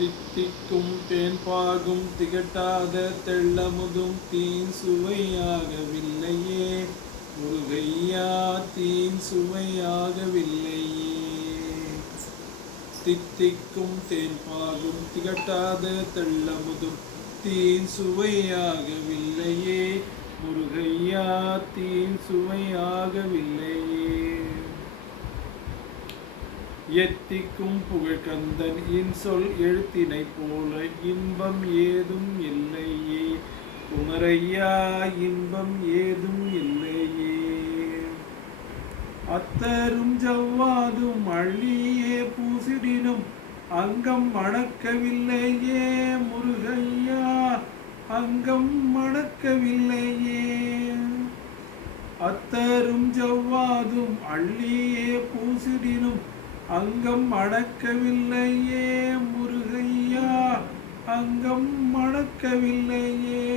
தித்திக்கும் தேன்பாகும் திகட்டாத தெள்ளமுதும் தீன் சுவையாகவில்லையே முருகையா, தீன் சுவையாகவில்லையே. தித்திக்கும் தேன்பாகும் திகட்டாத தெள்ளமுதும் தீன் சுவையாகவில்லையே முருகையா, தீன் சுவையாகவில்லையே. எத்திக்கும் புகழ்கந்தன் இன்சொல் எழுத்தினை போல இன்பம் ஏதும் இல்லையே குமரையா, இன்பம் ஏதும் இல்லையே. அத்தரும் ஜவ்வாதும் அள்ளியே பூசிடினும் அங்கம் மணக்கவில்லையே முருகையா, அங்கம் மணக்கவில்லையே. அத்தரும் ஜவ்வாதும் அள்ளியே பூசிடினும் அங்கம் மணக்கவில்லையே முருகையா, அங்கம் மணக்கவில்லையே.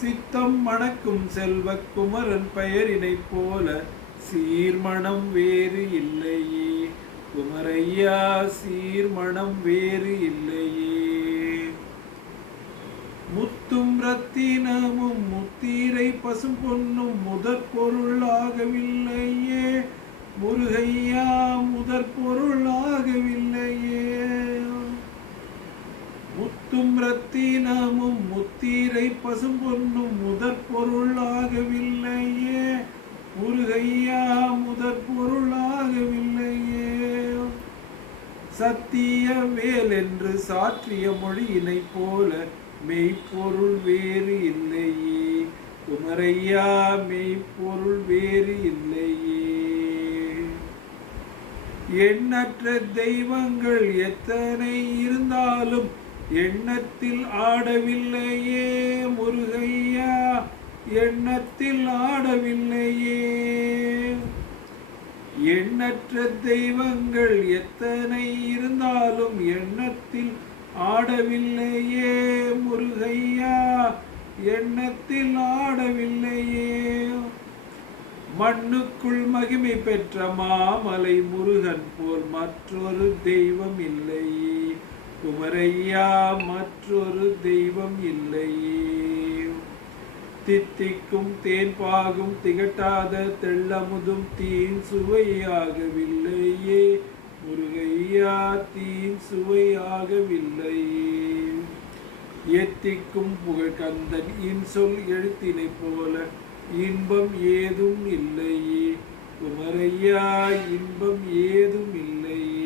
சித்தம் மணக்கும் செல்வ குமரன் பெயரினை போல சீர்மணம் வேறு இல்லையே குமரையா, சீர்மணம் வேறு இல்லையே. முத்தும் ரத்தினமும் முத்தீரை பசும் பொன்னும் முதற் பொருளாகவில்லையே முருகையா, முதற் பொருளாகவில்லையே. முத்தும் ரத்தினமும் முத்தீரை பசும் பொன்னும் முதற் பொருளாகவில்லையே முருகையா, முதற் பொருளாகவில்லையே. சத்திய வேல் என்று சாற்றிய மொழியினை போல மெய்ப்பொருள் வேறு இல்லையே குமரையா, மெய்ப்பொருள் வேறு இல்லையே. எண்ணற்ற தெய்வங்கள் எத்தனை இருந்தாலும் எண்ணத்தில் ஆடவில்லையே முருகையா, எண்ணத்தில் ஆடவில்லையே. எண்ணற்ற தெய்வங்கள் எத்தனை இருந்தாலும் எண்ணத்தில் ஆடவில்லையே முருகையா, எண்ணத்தில் ஆடவில்லையே. மண்ணுக்குள் மகிமை பெற்ற மாமலை முருகன் போல் மற்றொரு தெய்வம் இல்லையே குமரையா, மற்றொரு தெய்வம் இல்லையே. தித்திக்கும் தேன்பாகும் திகட்டாத தெள்ளமுதும் தீன் சுவையாகவில்லையே முருகையா, தீன் சுவையாகவில்லையே. எத்திக்கும் புகழ்கந்தன் இன்சொல் எழுத்தினை போல இன்பம் ஏதும் இல்லையே குமரையா, இன்பம் ஏதும் இல்லையே.